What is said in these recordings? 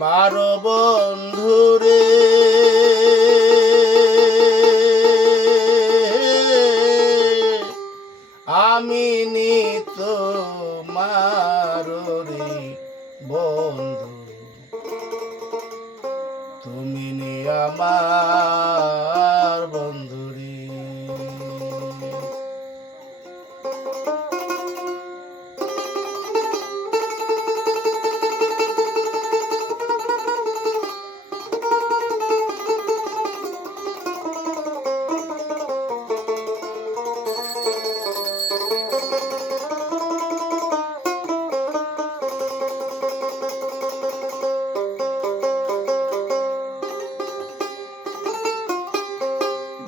মারো বন্ধুরে। আমি নিত মারো রে আমার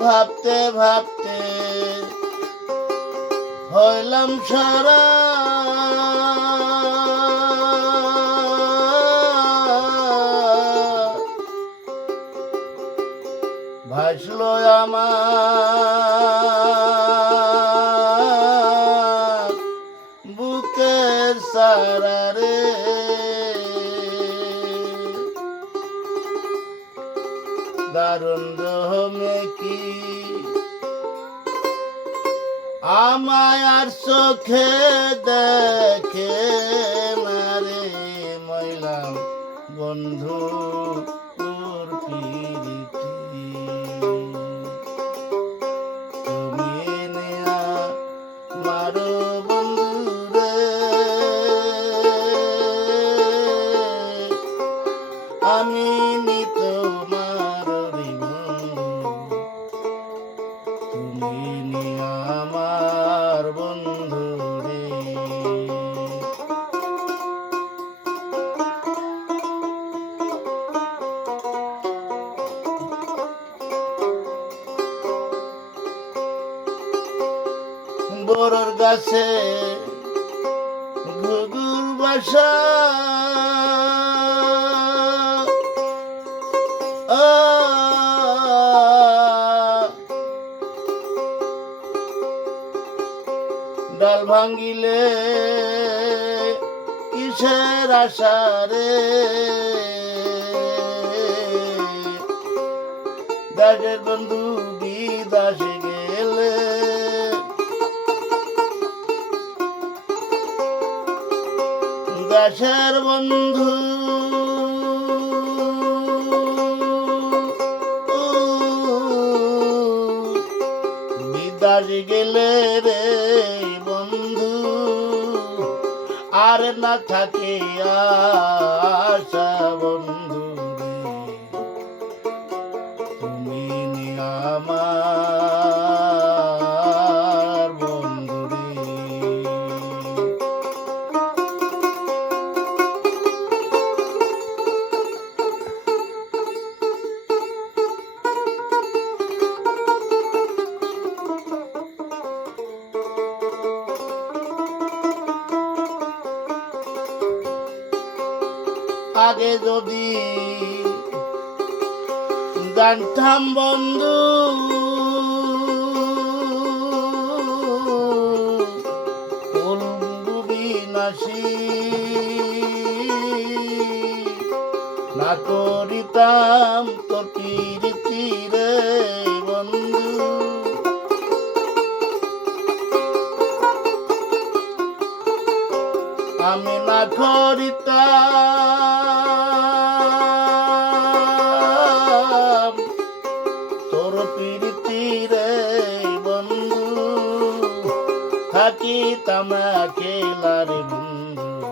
ভাবতে ভাবতে হইলাম সারা। ভাসলো আমার বুকের সারা। দারুণ রহমে কি? আমায় আর চোখে দেখে মারে মইলাম বন্ধু আমি নিত বড়র গাছে ঘুঘুর বাসা। ডাল ভাঙ্গিলে কিসের আশারে দাসের বন্ধু বিদাসে গেলে দাসের বন্ধু। নিদাস গেলে রে বন্ধু আর না থাকে আশা আগে যদি জানতাম বন্ধু। করিতাম তোর প্রীতি রে বন্ধু। আমি না করিতাম থাকিতাম খেলারে বন্ধু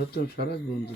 নতুন স্বরাজ বন্ধু।